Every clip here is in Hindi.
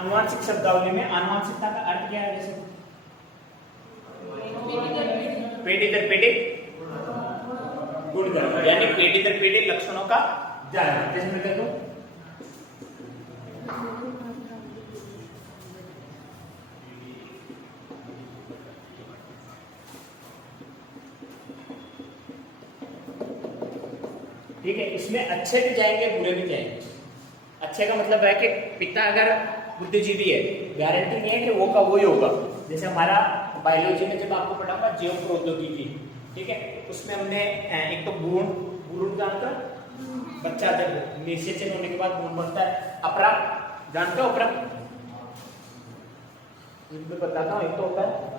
आनुवांशिक शब्दावली में आनुवांशिकता का अर्थ क्या है? जैसे पीढ़ी दर पीढ़ी गुणधर्म, यानी पीढ़ी दर पीढ़ी लक्षणों का जाना। जैसे मैं देखो ठीक है, इसमें अच्छे भी जाएंगे बुरे भी जाएंगे। अच्छे का मतलब है कि पिता अगर बुद्धिजीवी है, गारंटी नहीं है कि वो का वो ही होगा। जैसे हमारा बायोलॉजी में जब आपको पढ़ाऊंगा जीव प्रौद्योगिकी, ठीक है, उसमें हमने एक तो भ्रूण जानकर बच्चा जब निषेचन होने के बाद भ्रूण बनता है। अपरा जानते हो? अपरा बताता हूँ, एक तो होता है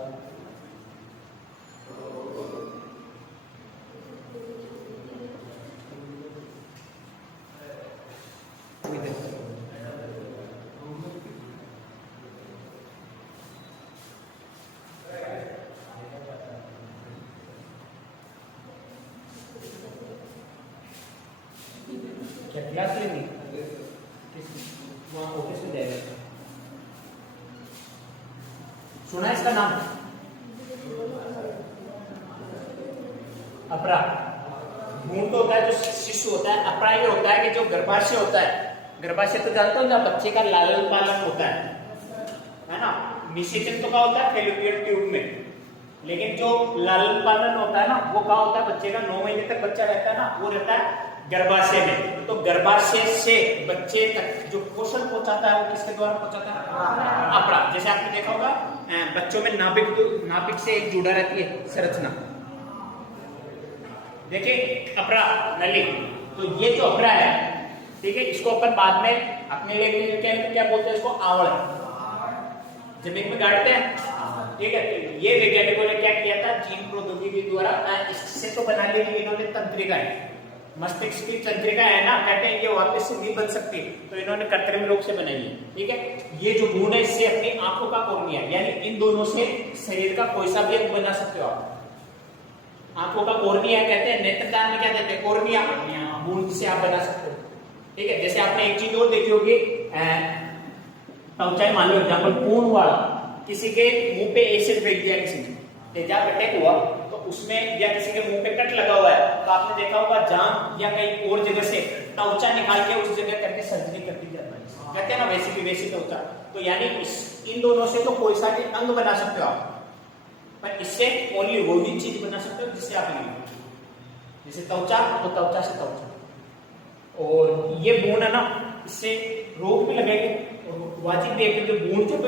क्या क्लास लेनी वहाँ ऑफिस में जाएगा। सुना है इसका नाम? अपरा भ्रूण तो होता है, जो शिशु होता है। अपरा ये होता है कि जो गर्भाशय होता है, गर्भाशय तो जानते हो ना, बच्चे का लालन पालन होता है ना। निषेचन तो क्या होता है? फैलोपियन ट्यूब में। लेकिन जो लालन पालन होता है ना, वो क्या होता है? बच्चे का 9 महीने तक बच्चा रहता है ना, वो रहता है गर्भाशय में। तो गर्भाशय से बच्चे तक जो पोषण पहुंचाता है वो किसके द्वारा पहुंचाता है? अपरा। जैसे आपने देखा होगा बच्चों में नाभिक से एक जुड़ा रहती है संरचना, देखिए अपरा नली। तो ये जो अपरा है, ठीक है, इसको अपन बाद में अपने लिए क्या बोलते हैं? इसको आवड़, जमीन में गाड़ते हैं, ठीक है। तो ये वैज्ञानिकों ने क्या किया था? जीन प्रौद्योगिकी द्वारा इससे तो बना ली इन्होंने तंत्रिकाएं, मस्तिष्क की तंत्रिका है ना, कहते हैं ये वापस से नहीं बन सकती, तो इन्होंने कृत्रिम रूप से बनाई है, ठीक है। ये जो भ्रूण है, इससे अपनी आंखों का कॉर्निया, यानी इन दोनों से शरीर का कोई सा भी अंग बना सकते हो आप। आंखों का कॉर्निया कहते हैं, नेत्रदान में क्या कहते हैं? कॉर्निया। भ्रूण से आप बना सकते हो, ठीक है। जैसे आपने एक चीज और देखी होगी, ऊंचाई मान लो एग्जाम्पल, पूर्ण वाला किसी के मुंह पे एसिड फेंक दिया, किसी ने तेजाब अटैक हुआ, तो उसमें या किसी के मुंह पे कट लगा हुआ है, तो आपने देखा होगा जाम या कहीं और जगह से त्वचा निकाल के उस जगह करके सर्जरी कर दी जाती है, कहते हैं ना वैसी की वैसी त्वचा। तो यानी इन दोनों से तो कोई सा भी अंग बना सकते हो आप, पर इससे ओनली वो ही चीज बना सकते हो जिससे आप नहीं, जैसे त्वचा, तो त्वचा से त्वचा। और ये भ्रूण है ना, इससे रोग भी लगेंगे, वाजिब भी है, क्योंकि भ्रूण जब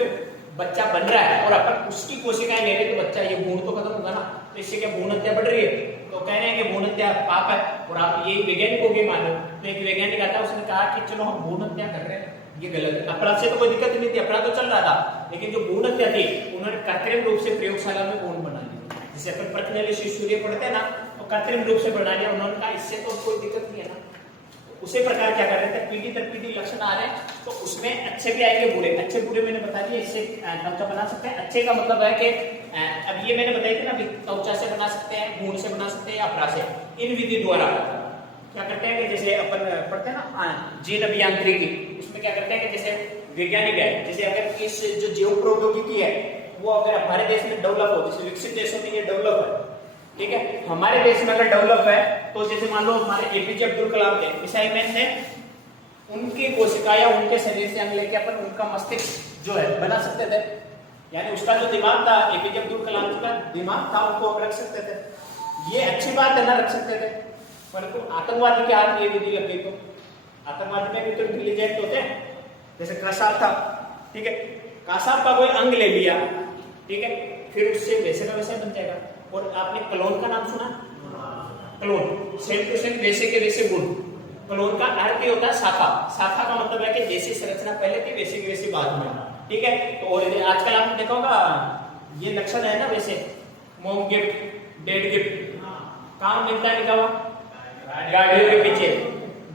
बच्चा बन रहा है और अपन उसकी कोशिकाएं ले रहे, तो बच्चा ये भ्रूण तो खत्म होगा ना, तो इससे क्या भ्रूण हत्या बढ़ रही है? तो कह रहे हैं कि भ्रूण हत्या पाप है, और आप ये वैज्ञानिक हो गए मानो। तो एक वैज्ञानिक आता है, उसने कहा कि चलो हम भ्रूण हत्या कर रहे हैं, ये गलत है। अपराध से तो कोई दिक्कत नहीं थी, अपराध तो चल रहा था, लेकिन जो भ्रूण हत्या थी उन्होंने कृत्रिम रूप से प्रयोगशाला में भ्रूण बना लिया। जैसे अपन प्रखंड सूर्य पढ़ते हैं ना, तो कृत्रिम रूप से बना लिया उन्होंने, कहा इससे तो कोई दिक्कत नहीं है ना। उसी प्रकार क्या कर रहे थे, पीढ़ी दर पीढ़ी लक्षण आ रहे हैं, तो उसमें अच्छे भी आएंगे बुरे। अच्छे बुरे मैंने बता दिया, इससे त्वचा बना सकते हैं। अच्छे का मतलब है कि अब ये मैंने बताई थी ना, त्वचा से बना सकते हैं, भ्रूण से बना सकते हैं, या अपरा से। इन विधि द्वारा क्या करते हैं कि जैसे अपन पढ़ते हैं ना जीन अभियांत्रिकी, इसमें क्या करते हैं कि जैसे वैज्ञानिक है, जैसे अगर इस जो जीव प्रौद्योगिकी है वो अगर हमारे देश में डेवलप हो, जैसे विकसित देशों में ये डेवलप है, ठीक है, हमारे देश में अगर डेवलप है, तो जैसे मान लो हमारे एपीजे अब्दुल कलाम थे, मिसाइल है, उनकी कोशिका या उनके शरीर से अंग लेके अपन उनका मस्तिष्क जो है बना सकते थे। यानी उसका जो दिमाग था, एपीजे अब्दुल कलाम जी का दिमाग था, उनको अब रख सकते थे। ये अच्छी बात है ना, रख सकते थे, परंतु आतंकवादी के हाथ ये विधि लग गई, तो आतंकवादी में भी तो इंटेलिजेंट होते हैं। जैसे कासाब था, ठीक है, कासाब का कोई अंग ले लिया, ठीक है, फिर उससे वैसे का वैसा बन जाएगा। और आपने क्लोन का नाम सुना? क्लोन, सेम टू सेम, वैसे के वैसे गुण। क्लोन का अर्थ होता है शाखा। शाखा का मतलब है कि जैसी संरचना पहले थी वैसे की वैसे बाद में, ठीक है। तो और आजकल आपने देखा होगा ये लक्षण है ना, वैसे मॉम गिफ्ट, डैड गिफ्ट, काम मिलता है लिखा हुआ गाड़ियों के पीछे,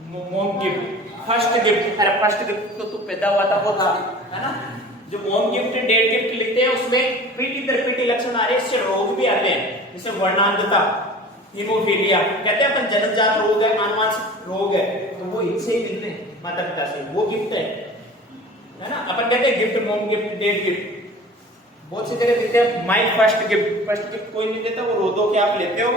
मॉम गिफ्ट, फर्स्ट गिफ्ट। अरे फर्स्ट गिफ्ट तो तू पैदा हुआ था वो था, है ना। जो मॉम गिफ्ट, डैड गिफ्ट लिखते हैं उसमें पीढ़ी दर पीढ़ी लक्षण आ रहे हैं, इससे रोग भी आते हैं, जैसे वर्णांधता, हीमोफीलिया, कहते हैं अपन जन्मजात रोग है, आनुवंशिक रोग है, तो वो इनसे ही मिलते हैं, माता पिता से, वो गिफ्ट है। है ना, अपन कहते हैं gift, mom gift, dad gift, बहुत सी जगह देते हैं my first gift. First gift कोई नहीं देता, वो रो दो के आप लेते हो,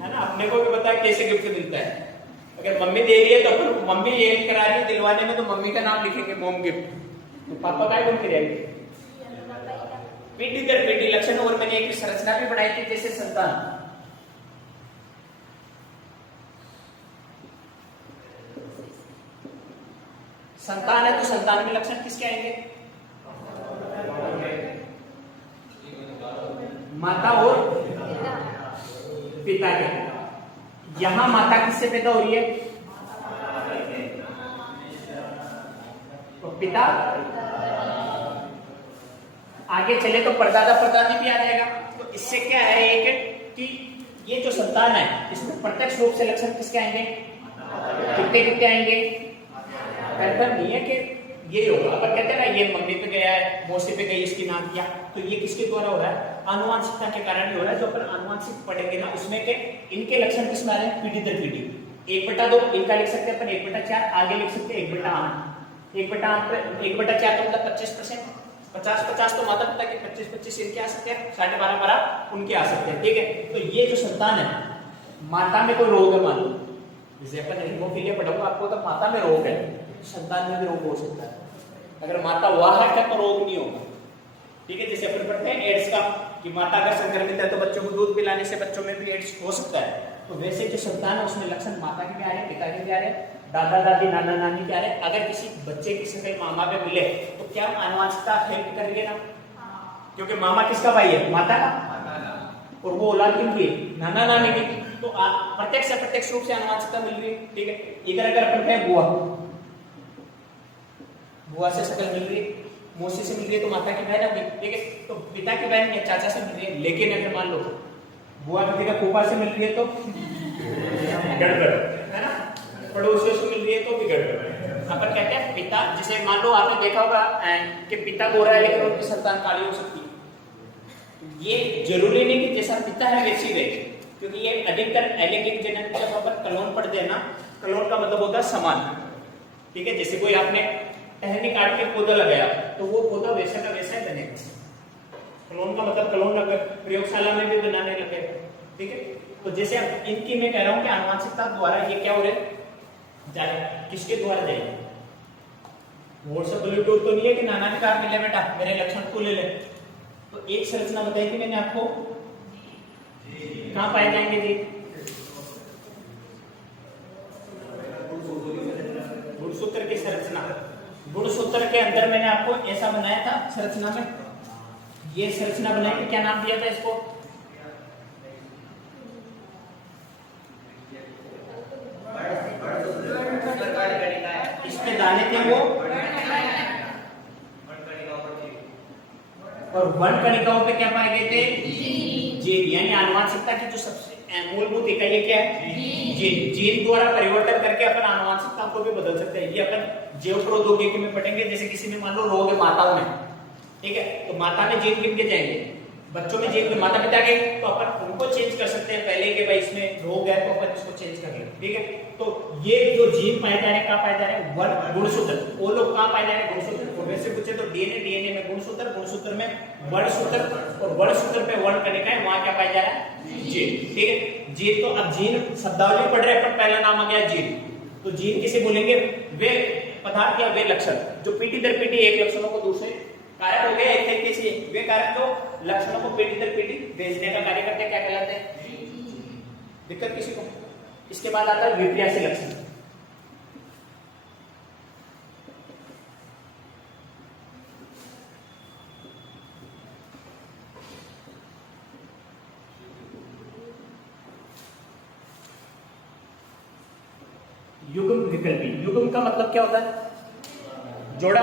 है ना। अपने को भी पता है कैसे गिफ्ट मिलता है। अगर मम्मी दे रही है तो अपन, मम्मी ये करा रही है दिलवाने में, तो मम्मी का नाम लिखेंगे मॉम गिफ्ट, तो पापा का बन के रहेंगे। पीढ़ी दर पीढ़ी लक्षण, और मैंने एक संरचना भी बनाई थी जैसे संतान। संतान है तो संतान में लक्षण किसके आएंगे? माता और पिता के। यहां माता किससे पैदा हो रही है? तो पिता। आगे चले तो परदादा परदादी भी आ जाएगा। तो इससे क्या है एक कि ये जो संतान है इसमें प्रत्यक्ष रूप से लक्षण किसके आएंगे? कितने कितने आएंगे? कंफर्म नहीं है कि ये होगा। अपन कहते हैं ना ये मम्मी पे गया है, मौसी पे गई, इसकी नाम किया, तो ये किसके द्वारा हो रहा है? आनुवांशिकता के कारण ही हो रहा है। जो अपन आनुवांशिक पढ़ेंगे ना उसमें के इनके लक्षण किस में आ रहे हैं? पीढ़ी दर पीढ़ी। 1/2 इनका लिख सकते हैं अपन, 1/4 आगे लिख सकते हैं 1/8। 1/8 1/4 तो मतलब 25%। 50-50 तो माता पिता के, 25-25 इनके आ सकते हैं, 12.5 उनके आ सकते हैं। ठीक है, तो ये जो संतान है, माता में कोई रोग है मान लो, जैसे अपन हीमोफीलिया पढ़ूंगा आपको, तो माता में रोग है, संतान में भी रोग हो सकता है। अगर माता वाहक है तो रोग नहीं होगा। ठीक है, जैसे अपन पढ़ते हैं एड्स का कि माता अगर संक्रमित है तो बच्चों को दूध पिलाने से बच्चों में भी एड्स हो सकता है। तो वैसे जो संतान है उसमें लक्षण माता के भी आ रहे हैं, पिता के भी आ रहे हैं, दादा दादी नाना नानी के आ रहे हैं। अगर किसी बच्चे की शक्ल मामा पे मिले तो क्या आनुवांशिकता हेल्प कर रही है ना? क्योंकि मामा किसका भाई है? माता का, और वो औलाद किनकी? नाना नानी की। तो प्रत्यक्ष से प्रत्यक्ष रूप से आनुवांशिकता मिल रही है। ठीक है, इधर अगर अपन कहें बुआ, बुआ से शक्ल मिल रही है, मौसी से मिल रही है, तो माता की बहन होगी। ठीक है, तो पिता की बहन या चाचा से मिल रही है। लेकिन अगर मान लो बुआ की जगह फूफा से मिल रही है तो गड़बड़ है ना, पड़ोसियों से मिल रही है तो भी गड़बड़। अपन कहते हैं पिता, जिसे मान लो आपने देखा होगा कि पिता गोरा है लेकिन उनकी संतान काली हो सकती है। ये जरूरी नहीं कि जैसा पिता है वैसी रहे, क्योंकि ये अधिकतर अलैंगिक जनन जब अपन कलोन पढ़ते हैं ना, कलोन का मतलब होता है समान। ठीक है, जैसे कोई आपने टहनी काट के पौधा लगाया तो वो पौधा वैसा का वैसा ही बनेगा। क्लोन का मतलब क्लोन अगर प्रयोगशाला में भी बनाने लगे। ठीक है, तो जैसे इनकी मैं कह रहा हूं कि आनुवांशिकता द्वारा ये क्या हो रहा है? किसके द्वारा जाएगा? व्हाट्सएप ब्लूटूथ तो नहीं है कि नाना ने कहा मिले बेटा मेरे लक्षण को ले ले। तो एक संरचना बताई थी मैंने आपको, कहां पाए जाएंगे जी? गुणसूत्र की संरचना। गुणसूत्र के अंदर मैंने आपको ऐसा बनाया था संरचना में, ये संरचना बनाई थी, क्या नाम दिया था इसको? इसमें दाने थे वो, और वर्ण कणिकाओं पे क्या पाए गए थे? जीन। यानी आनुवांशिकता की जो सबसे मूलभूत इकाई क्या है? जीन। जीन द्वारा परिवर्तन करके अपन आनुवांशिकता को भी बदल सकते हैं। ये अपन जैव प्रौद्योगिकी में पढ़ेंगे। जैसे किसी में मान लो रोग है माताओं में, ठीक है, तो माता में जीन गिन के जाएंगे, बच्चों में जीन माता पिता के, तो अपन उनको चेंज कर सकते हैं पहले के भाई इसमें रोग है तो अपन इसको चेंज कर ले। ठीक है, तो ये जो जीन पाए जा रहे हैं, कहां पाए जा रहे हैं? वर्ण गुणसूत्र। वो लोग कहां पाए जा रहे हैं? गुणसूत्र। और वैसे पूछे तो डीएनए में गुणसूत्र, गुणसूत्र में वर्णसूत्र, और वर्णसूत्र पे वर्ण कणिकाएं, वहां क्या पाया जा रहा है? जीन। ठीक है, जीन। तो अब जीन शब्दावली पढ़ रहे हैं, पर पहला नाम आ गया जीन। तो जीन किसे बोलेंगे? वे पदार्थ या वे लक्षण जो पीढ़ी दर पीढ़ी एक लक्षणों को दूसरे कारक हो गया एक तरीके से, वे कारक जो लक्षणों को पीढ़ी दर पीढ़ी भेजने का कार्य करते हैं, क्या कहलाते हैं? दिक्कत किसी को? इसके बाद आता है विपर्यासी लक्षण। युग्म विकल्पी। युग्म का मतलब क्या होता है? जोड़ा।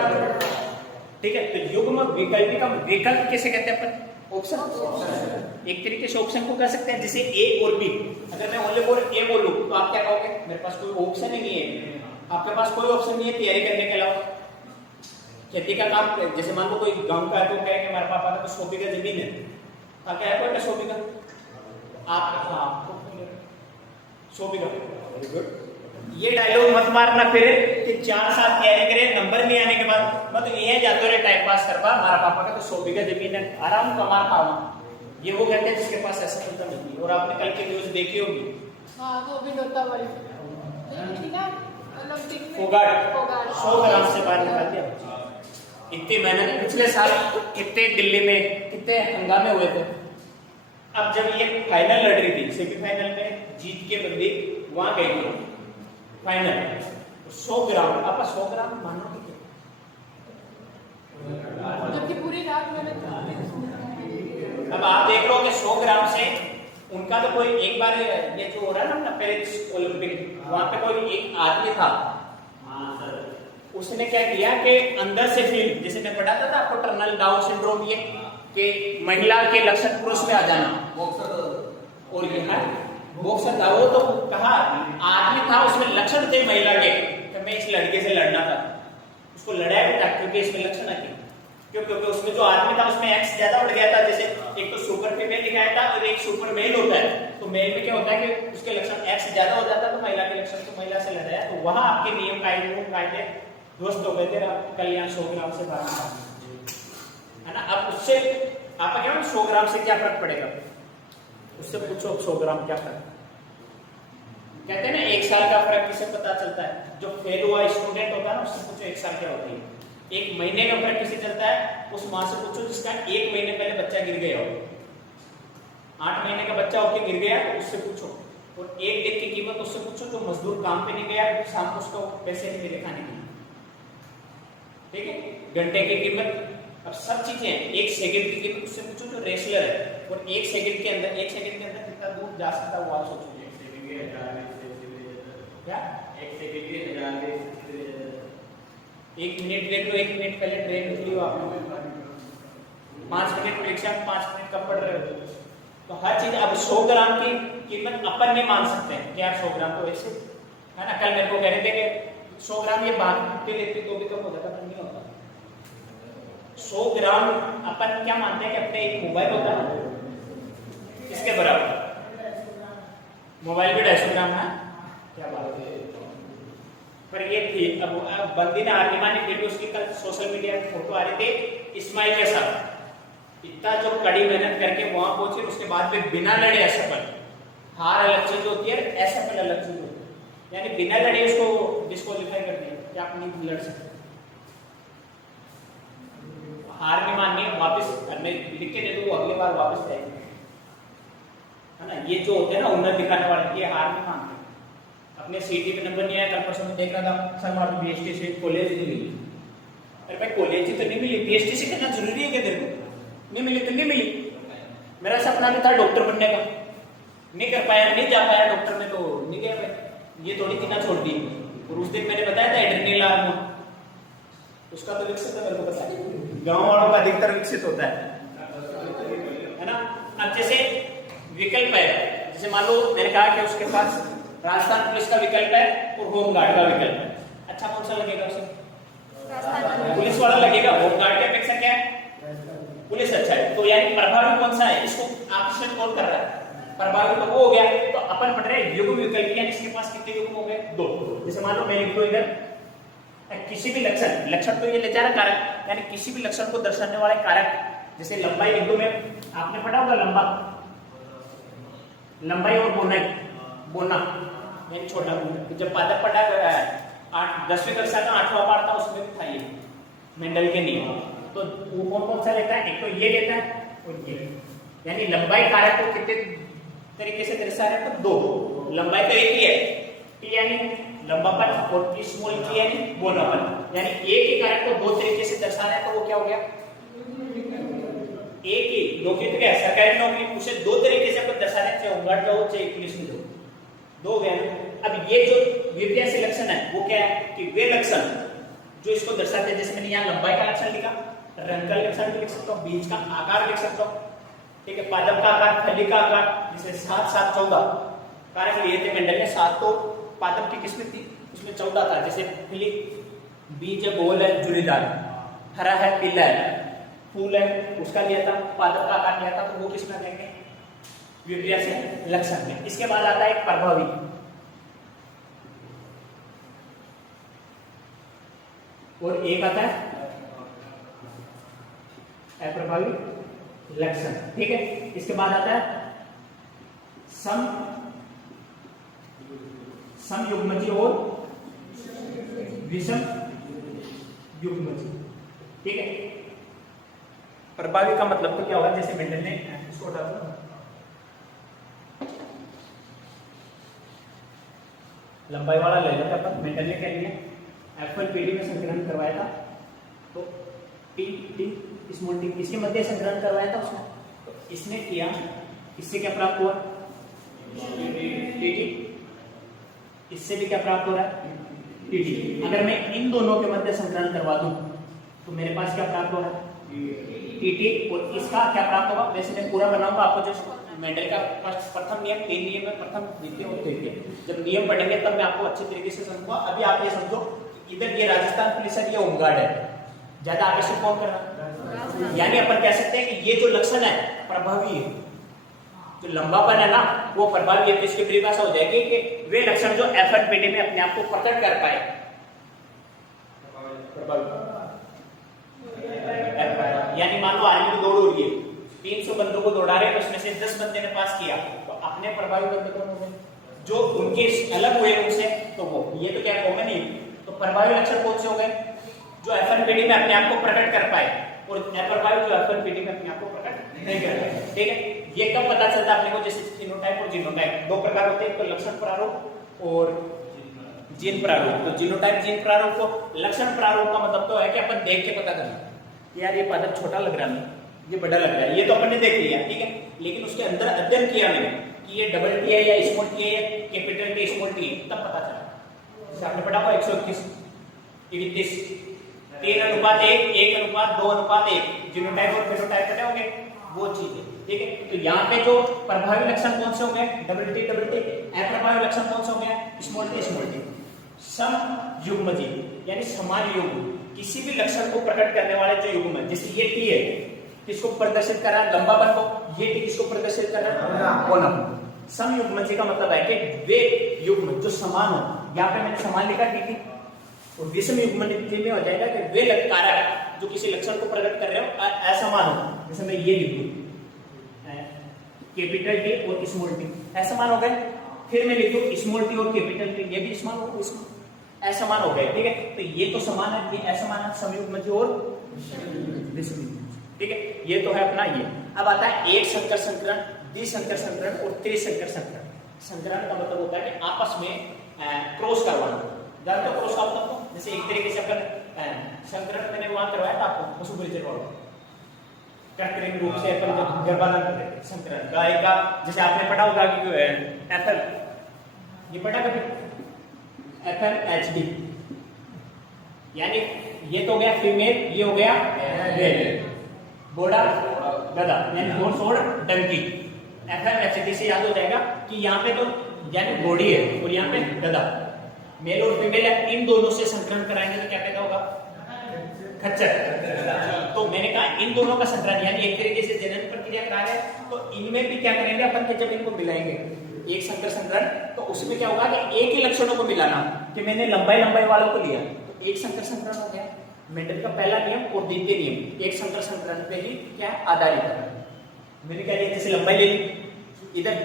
ठीक है, तो युग्म विकल्पी का विकल्प किसे कहते हैं अपन? ऑप्शन। एक तरीके से ऑप्शन को कह सकते हैं, जैसे ए और बी। अगर मैं ओनली फॉर ए बोलूं तो आप क्या कहोगे? मेरे पास कोई ऑप्शन ही नहीं है। आपके पास कोई ऑप्शन नहीं है तैयारी करने के अलावा। खेती का काम, जैसे मान लो कोई गांव का है तो कहे कि हमारे पापा का 100 बीघा जमीन है, क्या है कोई 100 बीघा? आप 100 बीघा, वेरी गुड। ये डायलॉग मत मारना फिर कि 4 साल तैयारी करे नंबर नहीं आने के बाद मत ये जाते रहे टाइम पास करवा। हमारा पापा का तो 100 बीघा जमीन है, आराम कमा खावा। ये वो कहते हैं जिसके पास ऐसा सफलता मिलती है। और आपने कल की न्यूज देखी होगी, हाँ वो भी नोता वाली फोगाट 100 ग्राम से बाहर निकाल दिया। इतनी मेहनत, पिछले साल कितने दिल्ली में कितने हंगामे हुए थे। अब जब ये फाइनल लड़ रही थी, सेमीफाइनल में जीत के बंदी वहां गई थी फाइनल, 100 ग्राम, आप 100 ग्राम मानो कि जबकि पूरी रात मेहनत। अब आप देख लो कि 100 ग्राम से उनका तो कोई एक बार ये जो हो रहा है ना पेरिस ओलंपिक, वहां पे कोई एक आदमी था, उसने क्या किया कि अंदर से फील, जैसे मैं पढ़ाता था आपको टर्नल डाउन सिंड्रोम, ये कि महिला के लक्षण पुरुष में आ जाना, और यहाँ बॉक्सर था वो, तो कहा आदमी था उसमें लक्षण थे महिला के, तो मैं इस लड़के से लड़ना था, उसको लड़ाया भी था क्योंकि इसमें लक्षण आते। क्योंकि उसमें जो आदमी था उसमें एक्स ज्यादा बढ़ गया था, जैसे एक तो सुपर फीमेल दिखाया था और एक सुपर मेल होता है, तो मेल में क्या होता है कि उसके लक्षण एक्स ज्यादा हो जाता है, तो महिला के लक्षण तो महिला से लड़ाया, तो वहां आपके नियम कायदे ध्वस्त हो गए थे। कल्याण 100 ग्राम से बाहर है ना। अब उससे आपका क्या 100 ग्राम से क्या फर्क पड़ेगा, उससे पूछो 100 ग्राम क्या फर्क। कहते हैं ना 1 साल का फर्क किसे पता चलता है, जो फेल हुआ स्टूडेंट होता है ना, उससे पूछो 1 साल क्या होती है। 1 महीने का फर्क किसे चलता है, उस माँ से पूछो जिसका 1 महीने पहले बच्चा गिर गया हो, 8 महीने का बच्चा होके गिर गया, तो उससे पूछो। और 1 दिन की कीमत उससे पूछो जो मजदूर काम पे नहीं गया, शाम को उसको पैसे नहीं मिले खाने के, ठीक है, घंटे की कीमत। अब सब चीजें, 1 सेकंड की कीमत उससे पूछो जो रेसलर है, और 1 सेकंड के अंदर कितना दूर जा सकता है वो आप सोचो। 1 सेकंड के 1000 क्या 1 सेकंड के 1000 1 मिनट देख लो, 1 मिनट पहले ट्रेन निकली हो आपने, 5 मिनट परीक्षा में 5 मिनट कब पढ़ रहे हो, तो हर चीज। अब 100 ग्राम की कीमत अपन नहीं मान सकते हैं कि यार 100 ग्राम तो वैसे है ना। कल मेरे को कह रहे थे कि 100 ग्राम ये बात लेते तो भी कम हो जाता, नहीं होता। 100 ग्राम अपन क्या मानते हैं कि अपने एक मोबाइल होता है इसके बराबर, मोबाइल भी 250 ग्राम है, क्या बात है। पर ये थी, अब बंदी ने हार नहीं मानी, फिर भी उसकी कल सोशल मीडिया पे फोटो आ रही थी इस्माइल के साथ। इतना जो कड़ी मेहनत करके वहां पहुंचे, उसके बाद भी बिना लड़े असफल। हार अलग चीज होती है, असफल अलग चीज होती है, यानी बिना लड़े उसको डिस्क्वालीफाई कर दिया कि आप नहीं लड़ सकते। हार नहीं माननी है, वापस लिख के दे दो, वो अगली बार वापस जाएगी, है ना। ये जो होते हैं ना उन्नत दिखाने वाले, ये हार नहीं मानते। अपने सीटी पे नंबर नहीं आया, कल परसों में देख रहा था, सर हमारे बीएसटी से कॉलेज नहीं मिली। अरे भाई कॉलेज ही तो नहीं मिली, बीएसटी से करना जरूरी है क्या तेरे को? नहीं मिली तो नहीं मिली। मेरा सपना भी था डॉक्टर बनने का, नहीं कर पाया, नहीं जा पाया डॉक्टर में, तो नहीं गया भाई, ये थोड़ी चीना छोड़ दी। और उस दिन मैंने बताया था एड्रेनलिन हार्मोन, उसका तो विकसित है, मेरे को पता है, गांव वालों का अधिकतर विकसित होता है ना। अब जैसे विकल्प है, जैसे मान लो मैंने कहा कि उसके पास राजस्थान पुलिस का विकल्प है और होमगार्ड का विकल्प है, अच्छा कौन सा लगेगा उसे? पुलिस वाला लगेगा। होमगार्ड की अपेक्षा क्या है? पुलिस अच्छा है, तो यानी प्रभावी कौन सा है, इसको आप इसमें कौन कर रहा है? प्रभावी तो वो हो गया। तो अपन पढ़ रहे हैं युग्म विकल्प, यानी इसके पास कितने युग्म हो गए? 2। जैसे मान लो मैं लिख दो इधर किसी भी लक्षण तो ये ले जा रहा कारक, यानी किसी भी लक्षण को दर्शाने वाले कारक, जैसे लंबाई लिख दो, में आपने पढ़ा होगा लंबाई और बोना यानी छोटा। जब पादप पढ़ा 10वीं कक्षा का 8वां पाठ था, उसमें भी था ये मेंडल के नियम। तो वो कौन सा लेता है? एक तो ये लेता है और ये, यानी लंबाई कारक को कितने तरीके से दर्शा रहे हैं? तो 2 लंबाई तो एक ही है, टी यानी लंबापन, और टी स्मॉल टी यानी बोनापन, यानी एक ही कारक को 2 तरीके से दर्शा रहे हैं, तो वो क्या हो गया? एक ही। नौकरी तो क्या है, सरकारी नौकरी, उसे 2 तरीके से अपन दर्शा रहे हैं, चाहे होमगार्ड का हो चाहे पुलिस में हो, 2 गए। अब ये जो विपर्यासी लक्षण है वो क्या है कि वे लक्षण जो इसको दर्शाते हैं, जैसे मैंने यहाँ लंबाई का लक्षण लिखा, रंग का लक्षण भी लिख सकता हूँ, बीज का आकार लिख सकता हूँ, ठीक है, पादप का आकार, फली का आकार, जैसे 7, 7, 14 कारक लिए थे मेंडल ने। 7 तो पादप की किस्में थी, उसमें 14 था, जैसे फली, बीज है, गोल है, जुड़ीदार, हरा है, पीला है, फूल है, उसका लिया था, पादप का आकार लिया था, तो वो किसमें देंगे? विपर्यासी लक्षण में। इसके बाद आता है एक प्रभावी। और एक आता है अप्रभावी लक्षण, ठीक है। इसके बाद आता है समयुग्मजी और विषम युग्मजी, ठीक है। प्रभावी का मतलब तो क्या होगा, जैसे मेंडल ने इसको हटा दो, लंबाई वाला ले लेते अपन। मेंडल ने क्या लिया, FLPD में संकलन करवाया था, तो टी स्मॉल टी इसके मध्य संकलन करवाया था उसने, तो इसने किया, इससे क्या प्राप्त हुआ, टीटी। इससे भी क्या प्राप्त हो रहा है, टीटी। अगर मैं इन दोनों के मध्य संकलन करवा दूं तो मेरे पास क्या प्राप्त हो रहा है, टीटी। और इसका क्या प्राप्त होगा, वैसे मैं पूरा बनाऊंगा आपको, जो मेंडल का प्रथम नियम, 3 नियम है, प्रथम द्वितीय और तृतीय। जब नियम पढ़ेंगे तब मैं आपको अच्छे तरीके से समझूंगा। अभी आप ये समझो, इधर ये राजस्थान पुलिस है, ये होमगार्ड है, ज्यादा आकर्षित कौन कर रहा है, यानी अपन कह सकते हैं कि ये जो लक्षण है प्रभावी है, जो लंबापन है ना वो प्रभावी है। तो इसकी परिभाषा हो जाएगी कि वे लक्षण जो FLPD में अपने आप को प्रकट कर पाए, यानी मान लो आर्मी की दौड़ हो रही है, 300 बंदों को दौड़ा रहे हैं, तो उसमें से 10 बंदे ने पास किया, तो अपने प्रभावी बंदे कौन हो गए, जो उनके अलग हुए उनसे, तो वो ये तो क्या कॉमन ही। तो प्रभावी लक्षण कौन से हो गए, जो FLPD में अपने आप को प्रकट कर पाए, और अप्रभावी जो FLPD में अपने आप को प्रकट नहीं कर पाए, ठीक है। ये कब पता चलता है अपने को, जैसे फिनोटाइप और जीनोटाइप, दो प्रकार होते हैं, तो लक्षण प्रारूप और जीन प्रारूप। तो जीनोटाइप जीन प्रारूप को, लक्षण प्रारूप का मतलब तो है कि अपन देख के पता करना कि यार ये पादप छोटा लग रहा है, ये बड़ा लग रहा है, ये तो अपन ने देख लिया, ठीक है। लेकिन उसके अंदर अध्ययन किया मैंने कि ये डबल टी है या स्मॉल टी है या कैपिटल टी स्मॉल टी है, तब पता चला। जैसे आपने पढ़ा हुआ 121 3:1, 1:2:1, जीनोटाइप और फेनोटाइप पढ़े होंगे, वो चीज है, ठीक है। तो यहाँ पे जो प्रभावी लक्षण कौन से होंगे, डबल टी, अप्रभावी लक्षण कौन से होंगे, स्मॉल टी। समयुग्मजी यानी समान युग्म, किसी भी लक्षण को प्रकट करने वाले जो युग्म है, जैसे ये टी है, किसको प्रदर्शित कर रहा है, लंबापन को, ये टी किसको प्रदर्शित कर रहा है, कोणम। समयुग्मजी का मतलब है कि वे युग्म जो समान हो, यहाँ पे मैंने समान लिखा टी, और विषम युग्मजी में हो जाएगा कि वे कारक जो किसी लक्षण को प्रकट कर रहे हो असमान हो। जैसे मैं ये लिख दूं कैपिटल टी और स्मॉल टी, असमान हो गए। फिर मैं लिख दूं स्मॉल टी और कैपिटल टी, ये भी समान हो, असमान हो गए, ठीक है। तो ये तो समान है, ये असमान है, समयुग्मजी और विषम, ठीक है। ये तो है अपना ये। अब आता है एक संकर संकरण, द्विसंकर संकरण और त्रिसंकर संकरण। संकरण का मतलब होता है कि आपस में क्रॉस करवाना, जानते हो क्रॉस का मतलब, जैसे एक तरीके से अपन संकरण मैंने वहां करवाया था आपको पशु परिचय वाला, कृत्रिम रूप से अपन जब गर्भाधान करते थे, संकरण गाय का, जैसे आपने पढ़ा होगा कि एफएल, ये पढ़ा कभी, FLHD, यानी ये तो हो गया फीमेल, ये हो गया मेल, घोड़ा गधा, यानी हॉर्स और डंकी। FLHD से याद हो जाएगा कि यहाँ पे तो यानी घोड़ी है और यहाँ पे गधा, मेल और फीमेल है, इन दोनों से संकरण कराएंगे तो क्या पैदा होगा, खच्चर। तो मैंने कहा इन दोनों का संकरण, यानी एक तरीके से जनन प्रक्रिया करा रहे हैं, तो इनमें भी क्या करेंगे अपन के, जब इनको मिलाएंगे एक संकर संकरण, तो उसमें क्या होगा कि एक ही लक्षणों को मिलाना, कि मैंने लंबाई वालों को लिया तो एक संकर संकरण हो गया। मेंडल का पहला नियम और द्वितीय नियम एक संकर संकरण पे ही क्या आधारित है। मैंने क्या लिया, जैसे लंबाई ले ली, इधर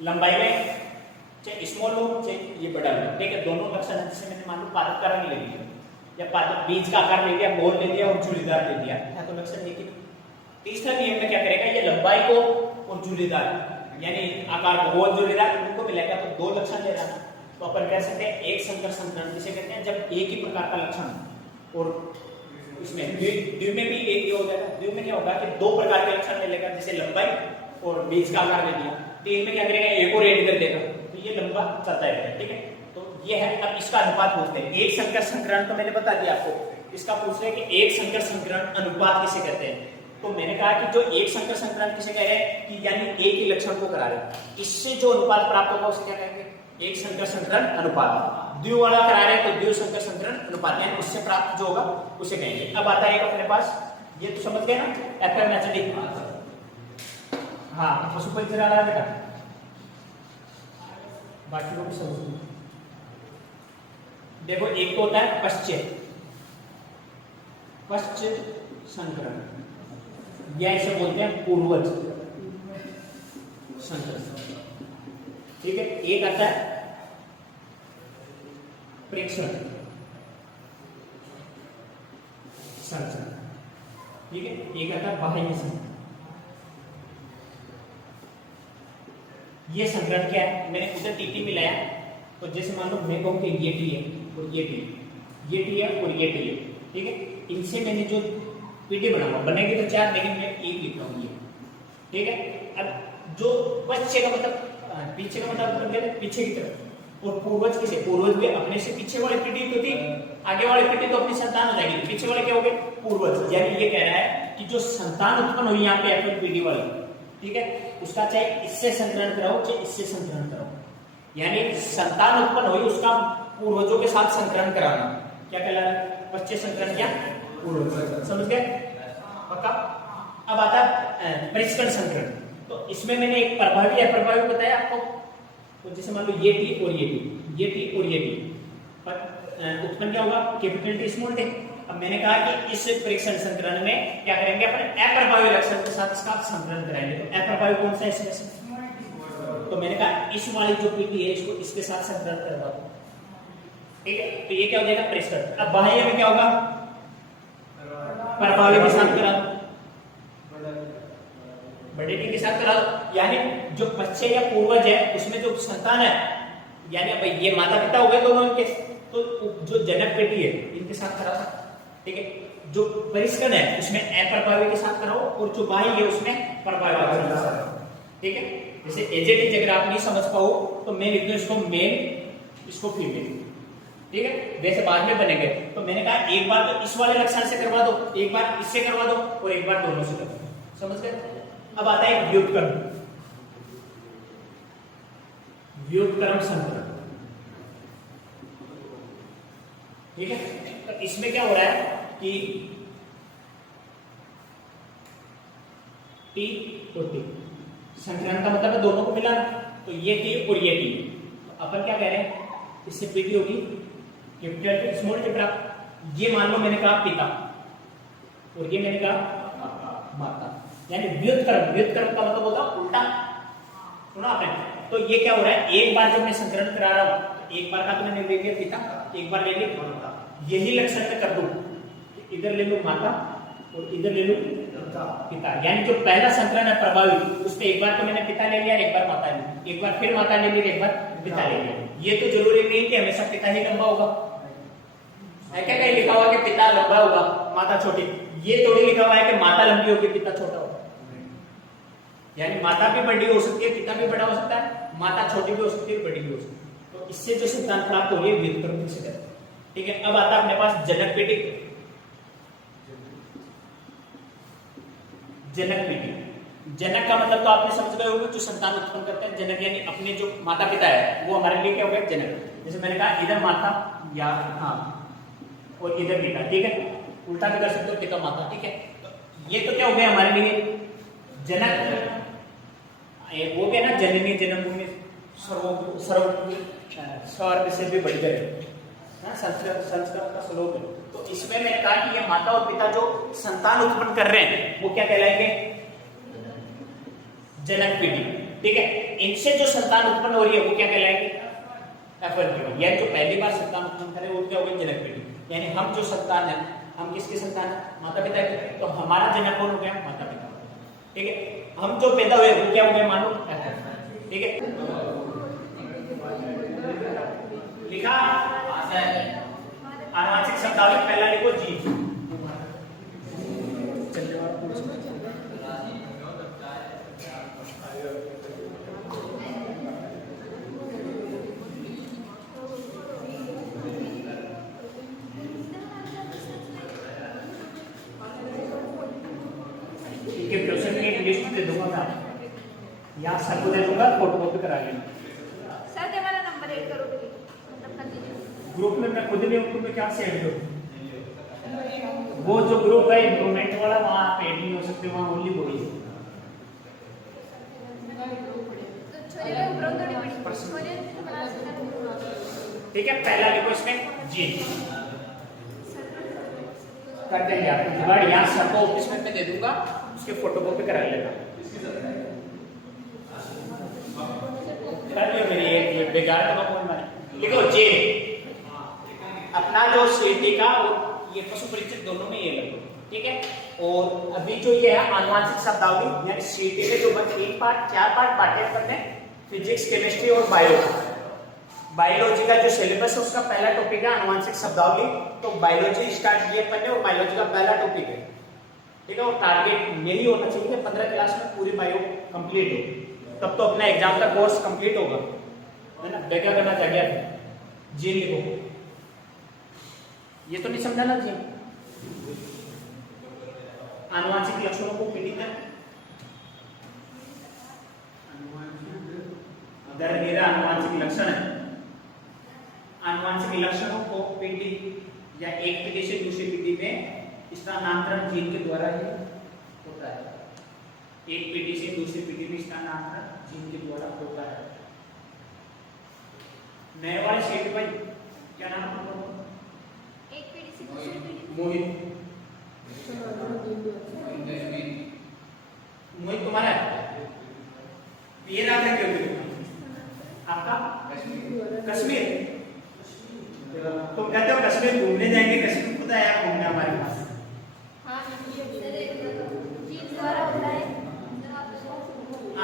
लंबाई में चाहे स्मॉल हो चाहे ये बड़ा हो, ठीक है, दोनों लक्षण है। जैसे मैंने मान लो पादप का रंग ले लिया या पादप बीज का आकार ले लिया, गोल ले लिया और झूलीदार ले लिया, तो लक्षण एक ही। तीसरा नियम में क्या करेगा, ये लंबाई को और झूलीदार यानी आकार को, गोल झूलीदार उनको मिलाएगा, तो दो लक्षण ले रहा। तो अपन कह सकते हैं एक संकर संकरण किसे कहते हैं, जब एक ही प्रकार का लक्षण, और इसमें द्वितीय में भी एक ही हो जाएगा। द्वितीय में क्या होगा कि दो प्रकार के लक्षण ले लेगा, जैसे लंबाई और बीज का आकार ले लिया। तीन में क्या करेगा, एक और ऐड कर देगा, तो ये लंबा चलता है, ठीक है। तो ये है, अब इसका अनुपात पूछते हैं। एक संकर संकरण तो मैंने बता दिया आपको, इसका पूछ रहे हैं कि एक संकर संकरण अनुपात किसे कहते हैं। तो मैंने कहा कि जो एक संकर संकरण किसे कह रहे हैं, कि यानी एक ही लक्षण को करा रहे हैं, इससे जो अनुपात प्राप्त होगा उसे क्या कहेंगे, एक संकर संकरण अनुपात। द्वितीय वाला करा रहे हैं तो द्वितीय संकर संकरण अनुपात, यानी उससे प्राप्त जो होगा उसे कहेंगे। अब आता है अपने पास, ये तो समझ गए ना, FLHD, हाँ पशु परिचय वाला बेटा, बाकी को भी समझ। देखो एक तो होता है पश्चिम संकरण, या इसे बोलते हैं पूर्वज संकरण। ठीक है, एक आता है प्रेक्षण संकरण। ठीक है, एक आता है बाह्य संकरण। ये संकरण क्या है, मैंने उधर टीटी मिलाया, तो जैसे मान लो मैं कहूं कि ये टी है और ये टी, ये टी है और ये टी है। ठीक है, इनसे मैंने जो पीटी बनाऊंगा, बनेगी तो चार, लेकिन मैं एक लिख रहा हूं ये। ठीक है, अब जो पीछे का मतलब पीछे का मतलब पीछे की तरफ, और पूर्वज किसे, पूर्वज भी अपने से पीछे वाले पीटी तो थी, आगे वाली पीटी तो अपनी संतान हो जाएगी, पीछे वाले क्या हो गए, पूर्वज। यानी ये कह रहा है कि जो संतान उत्पन्न हुई यहाँ पे एफ पीटी वाली, ठीक है, उसका चाहे इससे संकरण कराओ चाहे इससे संकरण कराओ, यानी संतान उत्पन्न हुई उसका पूर्वजों के साथ संकरण कराना क्या कहलाता है, पश्चिम संकरण या पूर्वज। समझ गए पक्का। अब आता है परिष्करण संकरण। तो इसमें मैंने एक प्रभावी अप्रभावी बताया आपको, तो जैसे मान लो ये टी और ये टी, ये टी और ये टी, पर उत्पन्न क्या होगा, कैपिटल टी स्मॉल टी। अब मैंने कहा कि इस परीक्षण संकरण में क्या करेंगे, अपने अप्रभावी लक्षण के साथ इसका संकरण कराएंगे। तो अप्रभावी कौन सा है इसमें से, तो मैंने कहा इस वाली जो पीटी है इसको इसके साथ संकरण करवा दो। ठीक है, तो ये क्या हो जाएगा, परिष्करण। अब बाह्य में क्या होगा, प्रभावी के साथ करा दो, बड़े टी के साथ करा दो। यानी जो बच्चे या पूर्वज है उसमें जो संतान है, यानी भाई ये माता पिता हो गए दोनों इनके, तो जो जनक बेटी है इनके साथ करा दो। ठीक है, जो परिष्करण है उसमें अप्रभावी के साथ कराओ, और जो बाह्य है उसमें प्रभावी के साथ कराओ। ठीक है, जैसे एजेटी अगर आप नहीं समझ पाओ तो मैं लिख दूं इसको मेल, इसको फीमेल। ठीक है, वैसे बाद में बनेंगे। तो मैंने कहा एक बार तो इस वाले लक्षण से करवा दो, एक बार इससे करवा दो, और एक बार दोनों से करवा दो। समझ गए। अब आता है व्युत्क्रम, व्युत्क्रम संकरण। ठीक है, तो इसमें क्या हो रहा है कि टी और टी, संकरण का मतलब है दोनों को मिलाना, तो ये टी और ये टी। तो अपन क्या कह रहे हैं, इससे पीटी होगी कैपिटल टी स्मॉल टी प्राप्त। ये मान लो मैंने कहा पिता और ये मैंने कहा माता, यानी व्युत्क्रम। व्युत्क्रम का मतलब होता है उल्टा, सुना आपने। तो ये क्या हो रहा है, एक बार जब मैं संकरण करा रहा हूं, एक बार का तो मैंने ले लिया पिता, एक बार ले लिया माता। यही लक्षण में कर दूं, इधर ले लो माता और इधर ले लो पिता, यानी जो पहला संकरण है प्रभावी, उसमें एक बार तो मैंने पिता ले लिया, एक बार माता ले लिया, एक बार फिर माता ले लिया, एक बार पिता ले लिया। ये तो जरूरी नहीं कि हमेशा पिता ही लंबा होगा, है क्या कहीं लिखा हुआ कि पिता लंबा होगा माता छोटी, ये थोड़ी लिखा हुआ है कि माता लंबी होगी पिता छोटा होगा। यानी माता भी बड़ी हो सकती है, पिता भी बड़ा हो सकता है, माता छोटी भी हो सकती है, बड़ी भी हो सकती है। तो इससे जो सिद्धांत प्राप्त हो रही है व्युत्क्रम से करते हैं। ठीक है, अब आता है अपने पास जनक पीटी। जनक पीटी, जनक का मतलब तो आपने समझ गए होंगे, जो संतान उत्पन्न करते हैं। जनक यानी अपने जो माता पिता है वो हमारे लिए क्या हो गया, जनक। जैसे मैंने कहा इधर माता या हाँ और इधर पिता। ठीक है, उल्टा भी कर सकते हो, पिता माता। ठीक है, तो ये तो क्या हो गया हमारे लिए जनक। वो गया ना, जननी जन्मभूमि सर्व से भी बढ़कर है, संस्कृत का श्लोक है। तो इसमें मैंने कहा कि ये माता और पिता जो संतान उत्पन्न कर रहे हैं वो क्या कहलाएंगे, जनक पीढ़ी। ठीक है, इनसे जो संतान उत्पन्न हो रही है वो क्या कहलाएगी, एफएन। यानी जो पहली बार संतान उत्पन्न करे वो क्या हो गई, जनक पीढ़ी। यानी हम जो संतान है, हम किसके संतान है, माता पिता के। तो हमारा जनक कौन हो गया, माता पिता। ठीक है, हम जो पैदा हुए वो क्या हो गए, मानो एफएन। ठीक है, लिखा आनुवांशिक शब्दावली पहला लिखो जी। इनके क्वेश्चन की एक लिस्ट दे दूंगा मैं, यहाँ सर को दे दूंगा, फोटो कॉपी करा लेना। सर ते मला नंबर ऐड करो प्लीज, मतलब कंटिन्यू ग्रुप में मैं खुद नहीं हूँ, मैं क्या से ऐड करूँ। वो जो ग्रुप है इम्प्रूवमेंट वाला, वहाँ पे ऐड नहीं हो सकते, वहाँ ओनली बॉडी। तो छोले उबरन थोड़ी बड़ी छोले ठीक है, पहला लिखो इसमें जीन कर देंगे आपको जुगाड़। यहाँ सर को ऑफिस में मैं दे दूंगा, उसके फोटोकॉपी करा लेना। कर लियो मेरी एक बेकार का फोन मैंने लिखो जे अपना जो सीटी का और ये पशु परीक्षक दोनों में ये लगो, ठीक है। और अभी जो ये है आनुवांशिक शब्दावली यानी सीटी में जो बन 4 पार्ट बांटे करने फिजिक्स, केमिस्ट्री और बायोलॉजी का जो सिलेबस है उसका पहला टॉपिक है आनुवांशिक शब्दावली। तो बायोलॉजी स्टार्ट किए पढ़ने और बायोलॉजी का पहला टॉपिक है, ठीक है। और टारगेट यही होना चाहिए कि 15 क्लास में पूरी बायो कंप्लीट हो, तब तो अपना एग्जाम का कोर्स कंप्लीट होगा, है ना। क्या करना चाहिए जी लिखो, ये तो नहीं समझा ना जी। आनुवांशिक लक्षणों को पीड़ित है अगर मेरा आनुवांशिक लक्षण है, आनुवांशिक लक्षणों को पीढ़ी या एक पीढ़ी से दूसरी पीढ़ी में स्थानांतरण जीन के द्वारा ही होता है। एक पीढ़ी से दूसरी पीढ़ी में स्थानांतरण जीन के द्वारा होता है। नए वाले शेख भाई क्या नाम है? एक पीढ़ी से दूसरी पीढ़ी मोहित। मोहित तुम्हारा है? ये नाम है क्यों आपका? कश्मीर। तुम कहते हो कश्मीर घूमने जाएंगे, कश्मीर खुद आया घूमने हमारे पास। जीन द्वारा होता है।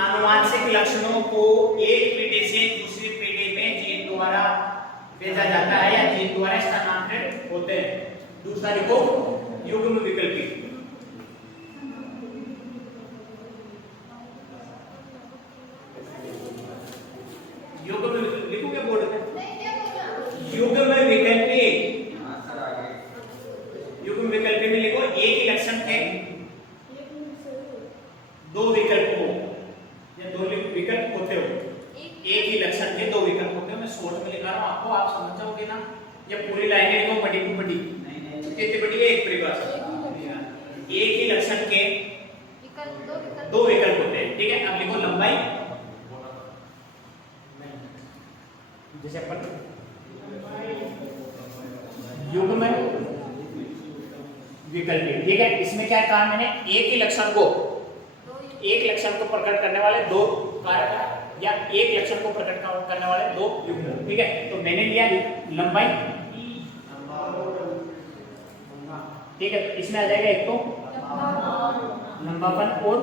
आनुवांशिक लक्षणों को एक पीढ़ी से दूसरी पीढ़ी में जीन द्वारा भेजा जाता है या जीन द्वारा स्थानांतरित होते हैं। दूसरा लिखो युग्म विकल्पी। युग्म लिखोगे बोर्ड पे? युग्म विकल्पी। युग्म विकल्पी में लिखो एक ही लक्षण थे दो विकल्प हो या दो विकल्प होते हो। एक ही लक्षण के दो विकल्प होते हो। मैं शॉर्ट में लिखा रहा हूं आपको, आप समझ जाओगे ना। ये पूरी लाइनें लिखो बड़ी टू बड़ी, कितनी बड़ी है? एक परिभाषा। एक ही लक्षण के दो विकल्प होते हैं, ठीक है। अब लिखो लंबाई, जैसे अपन युग्म विकल्पी, ठीक है। इसमें क्या कहा मैंने? एक ही लक्षण को प्रकट करने वाले दो कारक या एक लक्षण को प्रकट करने वाले दो युग्म, ठीक है। तो मैंने लिया लंबाई, ठीक है। तो इसमें आ जाएगा एक तो लंबापन और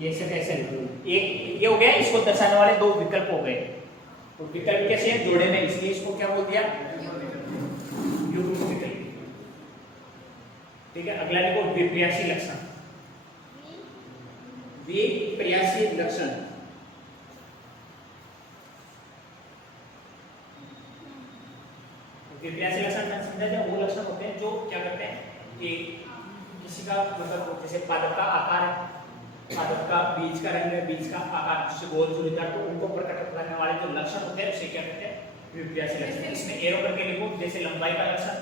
ये सब ऐसे एक ये हो गया। इसको दर्शाने वाले दो विकल्प हो गए। तो विकल्प कैसे है? जोड़े में, इसलिए इसको क्या बोल दिया? युग्म विकल्प, ठीक है। अगला देखो विपर्यासी लक्षण। विपर्यासी लक्षण विपर्यासी लक्षण में समझा जाए वो लक्षण होते हैं जो क्या करते हैं कि किसी का मतलब जैसे पादप का आकार है, पादप का बीज का रंग है, बीज का आकार से गोल झुर्रीदार, तो उनको प्रकट करने वाले जो लक्षण होते हैं उसे क्या कहते हैं? विपर्यासी लक्षण। इसमें एरो करके लिखो, जैसे लंबाई का लक्षण,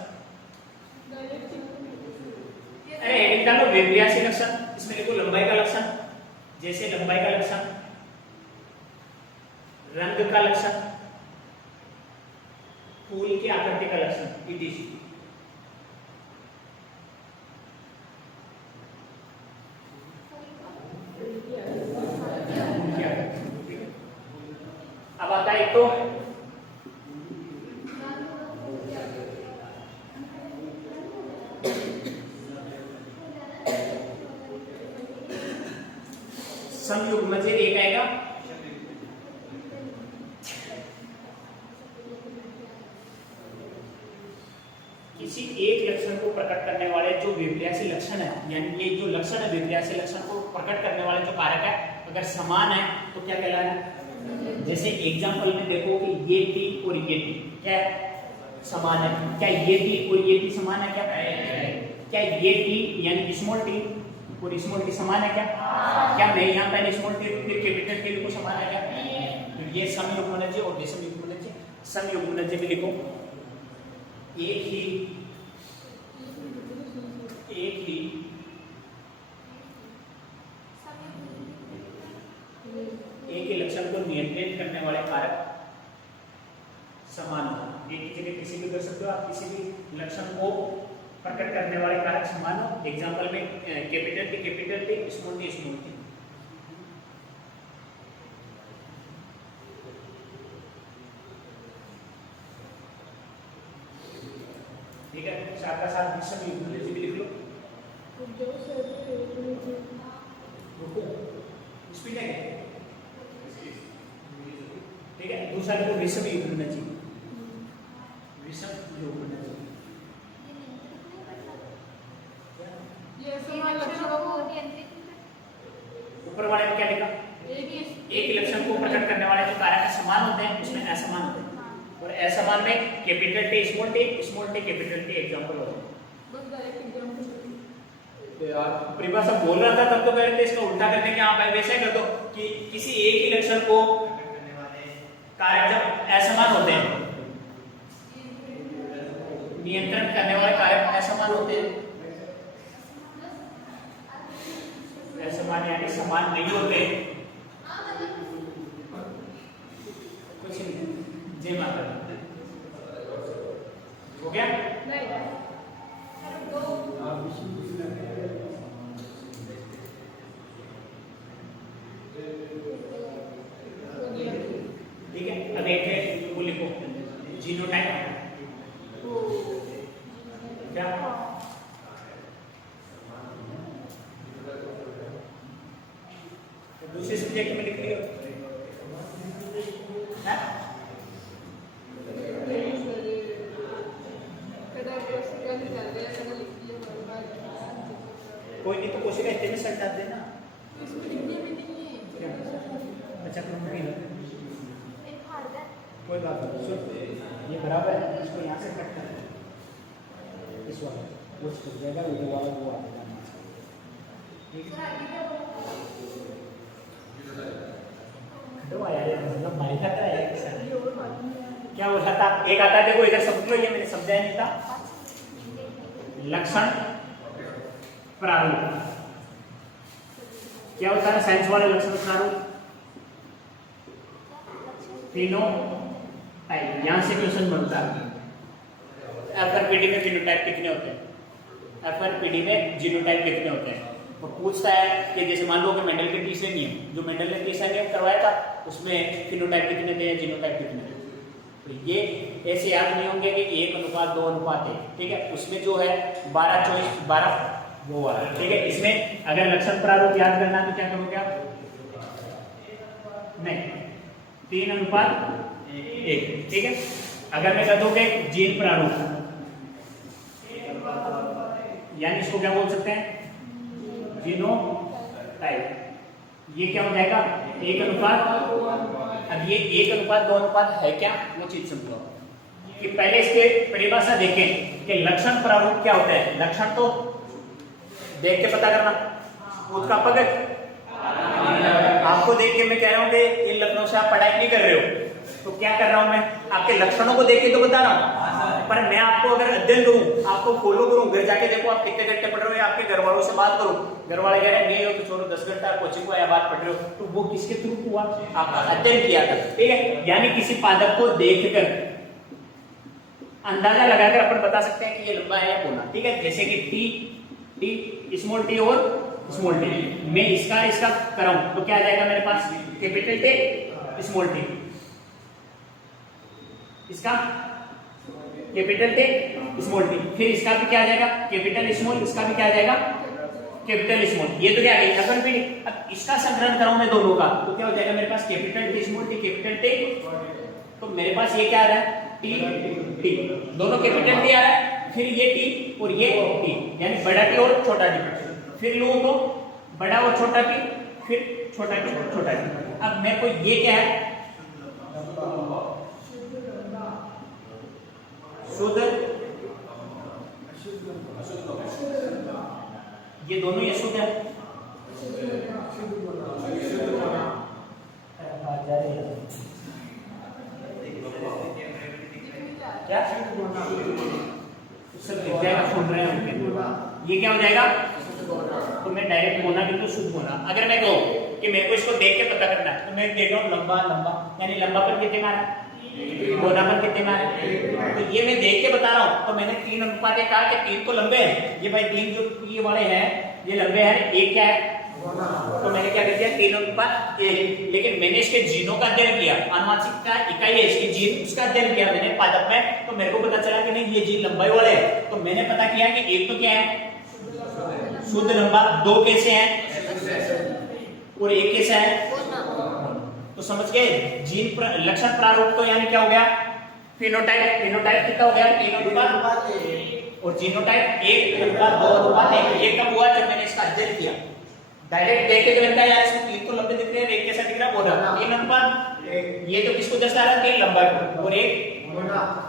अरे हेडिंग डालो विपर्यासी लक्षण, इसमें लिखो लंबाई का लक्षण, जैसे लंबाई का लक्षण, रंग का लक्षण, फूल की आकृति का लक्षण, etc। अब आता है तो समयुग्म से एक आएगा, किसी एक लक्षण को प्रकट करने वाले जो विपर्यासी लक्षण है, यानी ये जो लक्षण है विपर्यासी लक्षण को प्रकट करने वाले जो कारक है अगर समान है तो क्या कहलाएगा? जैसे एग्जांपल में देखो कि ये टी और ये टी क्या समान है? क्या ये टी और ये टी समान है? क्या ये टी यानी स्मॉल टी और स्मॉल टी समान है? क्या मैं यहाँ पहले स्मॉल टी फिर कैपिटल टी को समान है? तो ये समयुग्मनज और विषमयुग्मनज। समयुग्मनज भी लिखो एक ही लक्षण को नियंत्रित करने वाले कारक समान कर सकते हो आप किसी भी लक्षण को प्रकट करने वाले कारक समान हो। एग्जांपल में कैपिटल टी स्मॉल टी। ठीक है, साथ का साथ विषम युग्म भी लिख लो। स्पीड है ठीक है। दूसरा देखो विषम युग्म जी, विषम युग्म ये समान लक्षणों को ऊपर वाले में क्या लिखा, एक ही लक्षण को प्रकट करने वाले जो कारक समान होते हैं उसमें असमान होते हैं, और असमान में capital T small T capital T example होते हैं। तो यार परिभाषा बोल रहा था तब तो कह रहे थे इसका उल्टा करने के, आप वैसे कर दो कि किसी एक ही लक्षण को कारक जब असमान होते हैं, नियंत्रण करने वाले कारक असमान होते हैं, असमान यानी समान नहीं होते कुछ नहीं। जय माता दी। हो गया ठीक है। अब एक है वो लिखो जीनोटाइप। क्या दूसरे सब्जेक्ट में लिख लियो कोई नहीं तो कोशिश इतने में सट डाल देना। अच्छा कोई बात नहीं, सुन ये बराबर है, इसको यहाँ से कट कर इस वाला वो छूट जाएगा, वो वाला वो आ जाएगा। ठीक है दो यार मतलब मारी खाता है क्या बोला था, एक आता है देखो इधर समझ लो, ये मैंने समझाया नहीं था। लक्षण प्रारूप क्या होता है, साइंस वाले लक्षण प्रारूप तीनों टाइप, यहां से क्वेश्चन बनता है। एफआरपीडी में फिनोटाइप कितने होते हैं, एफआरपीडी में जीनोटाइप कितने होते हैं, वो पूछता है कि जैसे मान लो कि मेंडल के तीसरे नियम, जो मेंडल ने तीसरा नियम करवाया था उसमें फिनोटाइप कितने थे, जीनोटाइप कितने थे। तो ये ऐसे याद नहीं होंगे कि 1:2:1, ठीक है। उसमें जो है 12 वो वाला, ठीक है। इसमें अगर लक्षण प्रारूप याद करना तो क्या करोगे आप, नहीं 3:1, ठीक है। अगर मैं कह दूं कि जीन प्रारूप, यानी इसको क्या बोल सकते हैं, जीनोटाइप, ये क्या हो जाएगा 1:2। अब ये 1:2 है क्या, वो चीज समझो कि पहले इसके परिभाषा देखें कि लक्षण प्रारूप क्या होता है। लक्षण तो देख के पता करना, उसका पकड़ आपको देख के मैं कह रहा हूं कि इन लक्षणों से आप पढ़ाई नहीं कर रहे हो, तो क्या कर रहा हूं मैं, आपके लक्षणों को देख के तो बता रहा हूं, पर मैं आपको अगर अध्ययन करूं, आपको फॉलो करूं, घर जाके देखो आप कितने घंटे पढ़ रहे हो, आपके घर वालों से बात करो, घर वाले कह रहे हैं नहीं हो तो छोड़ो 10 घंटा कोचिंग को आया बात पढ़ रहे हो, तो वो किसके थ्रू हुआ, आपका अध्ययन किया था, ठीक है। यानी किसी पादप को देखकर अंदाजा लगाकर अपन बता सकते हैं कि ये लंबा है या कोना, ठीक है। जैसे कि टी स्मॉल टी और स्मॉल टी, मैं इसका कराऊं तो क्या आ जाएगा मेरे पास, कैपिटल टी स्मॉल टी, इसका कैपिटल टी स्मॉल टी, फिर इसका भी क्या आ जाएगा कैपिटल स्मॉल, इसका भी क्या आ जाएगा कैपिटल स्मॉल। ये तो क्या है एफआरपीडी। अब इसका संग्रहण कराऊं मैं दोनों का तो क्या हो जाएगा मेरे पास, capital T small T capital T, तो मेरे पास ये क्या आ रहा है टी, दोनों कैपिटल टी आ रहा है, फिर ये टी और ये टी, यानी बड़ा टी और छोटा टी, फिर लूं तो बड़ा और छोटा टी, फिर छोटा टी छोटा टी। अब मेरे को ये क्या है, शुद्ध, ये दोनों ये शुद्ध है, क्या सब विद्या का सुन रहे हैं, ये क्या हो जाएगा, तो मैं डायरेक्ट होना बिल्कुल शुद्ध होना। अगर मैं कहूं कि मेरे को इसको देख के पता करना है तो मैं देख रहा हूं लंबा लंबा, यानी लंबा पर कितने का है दोनापन कितने में आया? तो ये मैं देख के बता रहा हूँ। तो मैंने 3 अनुपात कहा कि 3 तो लंबे हैं, ये भाई 3 जो ये वाले हैं ये लंबे हैं, एक क्या है? तो मैंने क्या कर दिया? 3 अनुपात 1। लेकिन मैंने इसके जीनों का अध्ययन किया, आनुवांशिक का इकाई है इसकी जीन, उसका अध्ययन किया मैंने पादप में, तो मेरे को पता चला कि नहीं ये जीन लंबाई वाले है। तो मैंने पता किया कि एक तो क्या है? शुद्ध लंबा, 2 कैसे हैं और एक कैसे है? तो समझ गए जीन लक्षण प्रारूप। तो यानी क्या हो गया? फिनोटाइप। फिनोटाइप कितना हो गया? 3 अनुपात 1 और जीनोटाइप 1 अनुपात 2 अनुपात 1। ये कब हुआ? जब मैंने इसका अध्ययन किया। डायरेक्ट देख के तो लगता है यार इसमें 3 तो लंबे दिख रहे हैं, एक कैसा दिख रहा है? बोला 3 अनुपात, ये तो किसको दर्शा रहा है? 3 लंबाई को और 1।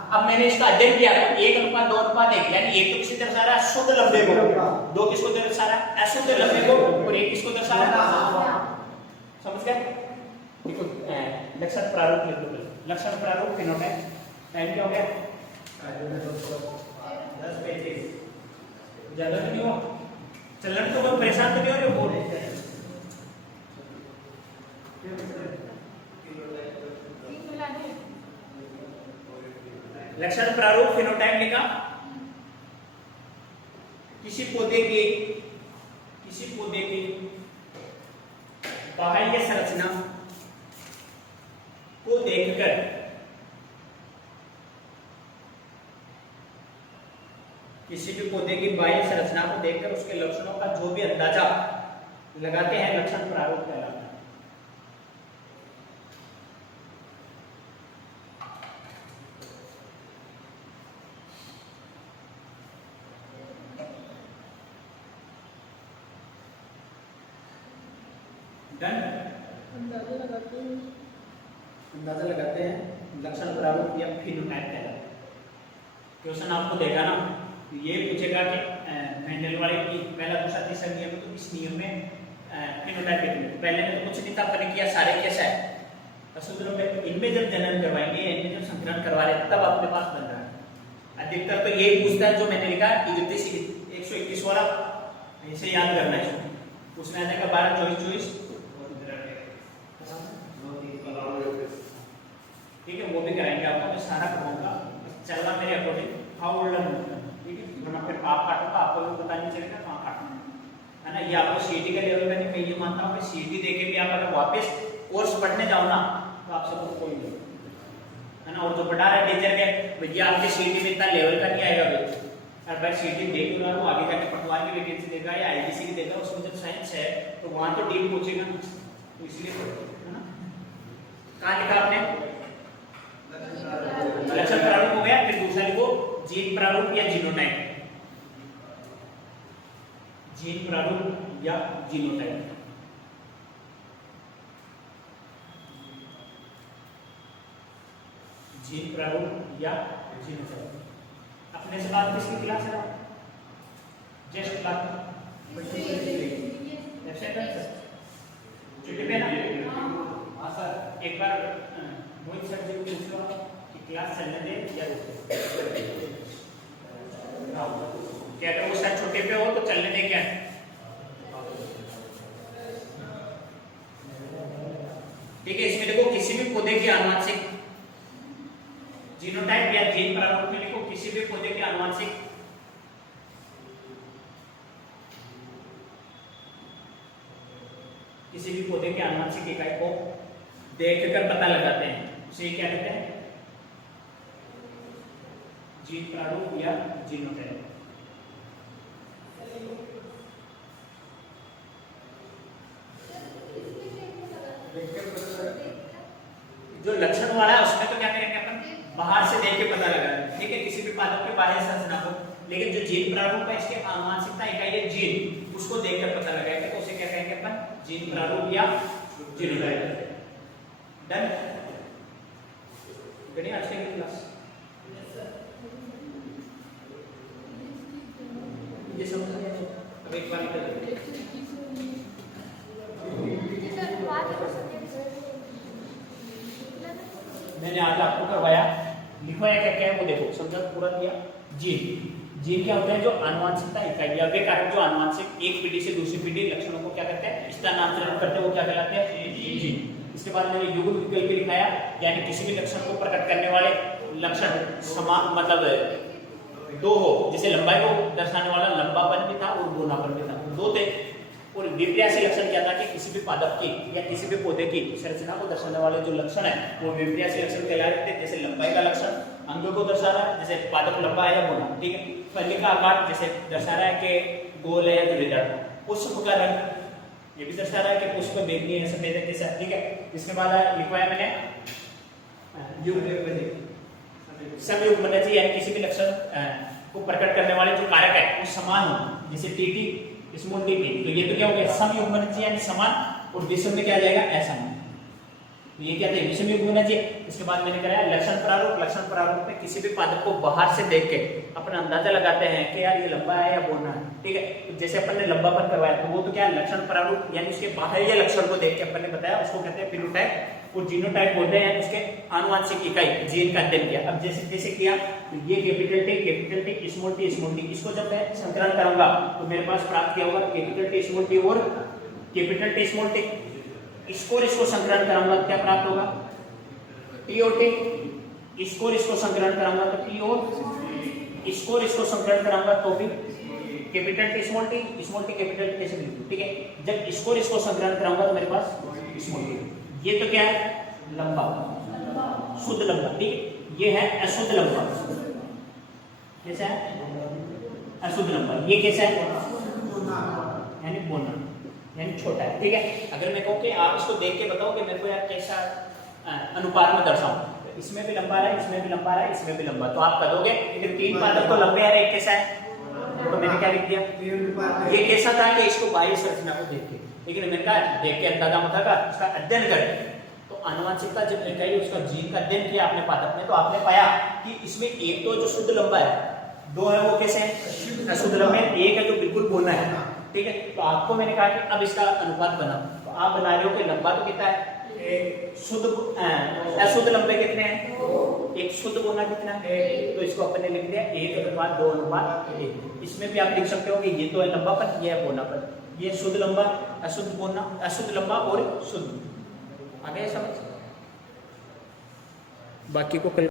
अब मैंने इसका अध्ययन किया तो 1 अनुपात 2 अनुपात 1, यानी 1 तो किसे दर्शा रहा है? शुद्ध लंबे को, 2 किसको दर्शा रहा है? अशुद्ध लंबे को और 1 किसको दर्शा रहा है? समझ गए? देखो लक्षण प्रारूप लिख दो। लक्षण प्रारूप फिनोटाइप। टाइम क्या हो गया? 10:35। ज्यादा तो नहीं हुआ? चलन तो बहुत परेशान तो नहीं हो रहे हो? बोल लक्षण प्रारूप फिनोटाइप लिखा। किसी पौधे की बाह्य संरचना को देखकर किसी भी पौधे की बाह्य संरचना को देखकर उसके लक्षणों का जो भी अंदाजा लगाते हैं लक्षण प्रारूप कहलाता है। डन? अंदाजा लगाते हैं लक्षण प्रारूप या फिनोटाइप कहलाता है। क्वेश्चन आपको देगा ना, ये पूछेगा कि मेंडल वाले की पहला दूसरा तीसरा नियम है, तो इस नियम में फिनोटाइप के पहले में तो कुछ नहीं था, अपन किया सारे कैसा है अशुद्ध में। इनमें जब जनन करवाएंगे, इनमें जब संकरण करवा रहे तब अपने पास बन रहा है। अधिकतर तो यही पूछता है जो मैंने लिखा 121 वाला, इसे याद करना है। उसमें आने का 12 24 ठीक है, वो भी कराएंगे आपको। मैं सारा कराऊंगा, चलना मेरे अकॉर्डिंग हाउ ओल्ड ठीक है। वरना फिर आप काटूंगा, आपको भी पता नहीं चलेगा कहाँ काटना है ना। ये आपको सीटी का लेवल में मैं ये मानता हूँ कि सीटी देके भी आप अगर वापस कोर्स पढ़ने जाओ ना तो आप सबको कोई नहीं है ना। और जो पढ़ा रहे टीचर के भैया आपके सीटी में इतना लेवल का नहीं आएगा भाई, और भाई सीटी देख रहा हूँ आगे जाके पटवार की वैकेंसी देगा या आईडीसी की देगा, उसमें जब साइंस है तो वहां तो डीप पूछेगा ना, तो इसलिए है ना। कहाँ लिखा आपने? लक्षण प्रारूप हो गया। फिर दूसरा लिखो जीन प्रारूप या जीनोटाइप। जीन प्रारूप या जीनोटाइप। जीन प्रारूप या जीनोटाइप। अपने से बात किसकी क्लास है? जस्ट क्लास छुट्टी पे ना? हाँ सर, एक बार मोहित सर जी को पूछ लो कि क्लास चलने दे या रुक दे। क्या अगर वो सर छुट्टी पे हो तो चलने दे क्या? ठीक है, इसमें देखो किसी भी पौधे की आनुवंशिक जीनोटाइप या जीन प्रारूप में लिखो किसी भी पौधे की आनुवंशिक इकाई को देखकर पता लगाते हैं, उसे क्या कहते हैं? जीन प्रारूप या जीनोटाइप। जो लक्षण वाला है उसमें तो क्या करेंगे अपन, बाहर से देख के पता लगाएंगे, ठीक है, किसी भी पादप के बाह्य संरचना को। लेकिन जो जीन प्रारूप है इसके आनुवंशिकता इकाई है जीन, उसको देखकर पता लगाएंगे, तो उसे क्या कहेंगे अपन? जीन प्रारूप या जीनोटाइप। डन? बढ़िया, आज की क्लास ये सब अब एक बार कर मैंने आज आपको करवाया, लिखवाया क्या क्या है वो देखो, समझा पूरा दिया। जीन, जीन क्या होता है? जो आनुवंशिकता इकाई या वे कारक जो आनुवंशिक एक पीढ़ी से दूसरी पीढ़ी लक्षणों को क्या करते हैं? स्थानांतरण करते हैं, वो क्या कहलाते हैं? जीन। इसके बाद मैंने युग्म विकल्प भी लिखाया, यानी किसी भी लक्षण को प्रकट करने वाले लक्षण समान मतलब दो हो, जैसे लंबाई को दर्शाने वाला लंबापन भी था और बोनापन भी था, दो थे। और विपर्यासी लक्षण क्या था कि किसी भी पादप की या किसी भी पौधे की संरचना को दर्शाने वाले जो लक्षण है वो विपर्यासी लक्षण कहलाते थे। जैसे लंबाई का लक्षण अंग को दर्शा रहा है, जैसे पादप लंबा है या बोना, ठीक है। फली का आकार जैसे दर्शा रहा है कि गोल है या जुड़ेदार। पुष्प का रंग ये भी दर्शा रहा है कि पुष्प बैंगनी है, सफेद है, कैसा, ठीक है। इसके बाद लिखवाया मैंने समयुग्मनज, यानी किसी भी लक्षण को प्रकट करने वाले जो कारक है वो समान हो, जैसे टीटी स्मॉल टीटी, तो ये तो क्या हो गया समयुग्मनज यानी समान, और विषम में क्या आ जाएगा असमान, तो ये क्या थे विषम युग्म होना चाहिए। इसके बाद मैंने कराया लक्षण प्रारूप। लक्षण प्रारूप में किसी भी पादप को बाहर से देख के अपना अंदाजा लगाते हैं कि यार ये लंबा है या बोना है, ठीक है। तो जैसे अपन ने लंबापन करवाया तो वो तो क्या है लक्षण प्रारूप, यानी उसके बाहरी लक्षण को देख के अपन ने बताया, उसको कहते हैं फिनोटाइप। और जीनोटाइप बोलते हैं उसके आनुवांशिक इकाई, जीन का अध्ययन किया। अब जैसे जैसे किया तो ये कैपिटल टी, स्मॉल टी, इसको जब मैं संकलन करूंगा तो मेरे पास प्राप्त किया होगा कैपिटल टी, स्मॉल टी और कैपिटल टी, स्मॉल टी। इसको संकलन कराऊंगा तो क्या प्राप्त होगा टी और टी, इसको संकलन कराऊंगा तो टी और इसको संकलन कराऊंगा तो भी capital T, small T capital T, ऐसे बिल्कुल, ठीक है। जब इसको संकलन कराऊंगा तो मेरे पास स्मॉल टी। ये तो क्या है लंबा, शुद्ध लंबा, ठीक है। ये है अशुद्ध लंबा, कैसा है अशुद्ध लंबा। ये कैसा है यानी बोना, यानी छोटा है, ठीक है। अगर मैं कहूँ कि आप इसको देख के बताओ कि मेरे को यार कैसा अनुपात में दर्शाऊं, तो इसमें भी लंबा रहा है, इसमें भी लंबा रहा है, इसमें भी लंबा, तो आप कहोगे लेकिन तीन पादप तो लंबे आ रहे, कैसा है, तो मैंने क्या लिख दिया ये कैसा था कि इसको बाह्य संरचना को देख के, लेकिन मैंने कहा देख के अंदाजा मत था, उसका अध्ययन करें। तो आनुवंशिकता जब इकाई उसका जीन का अध्ययन किया आपने पादप में, तो आपने पाया कि इसमें एक तो जो शुद्ध लंबा है, दो है वो कैसे है अशुद्ध लंबे, एक है जो बिल्कुल बोना है, ठीक है। तो आपको मैंने कहा कि अब इसका अनुपात बनाओ, तो आप बना रहे हो कि लंबा तो कितना है शुद्ध, अशुद्ध लंबे कितने हैं, एक शुद्ध बोना कितना है, तो इसको अपन ने लिख दिया 1:2:1। इसमें भी आप लिख सकते हो कि ये तो है लंबापन, ये है बोनापन, ये शुद्ध लंबा, अशुद्ध बोना, अशुद्ध लंबा और शुद्ध। आ गया समझ, बाकी को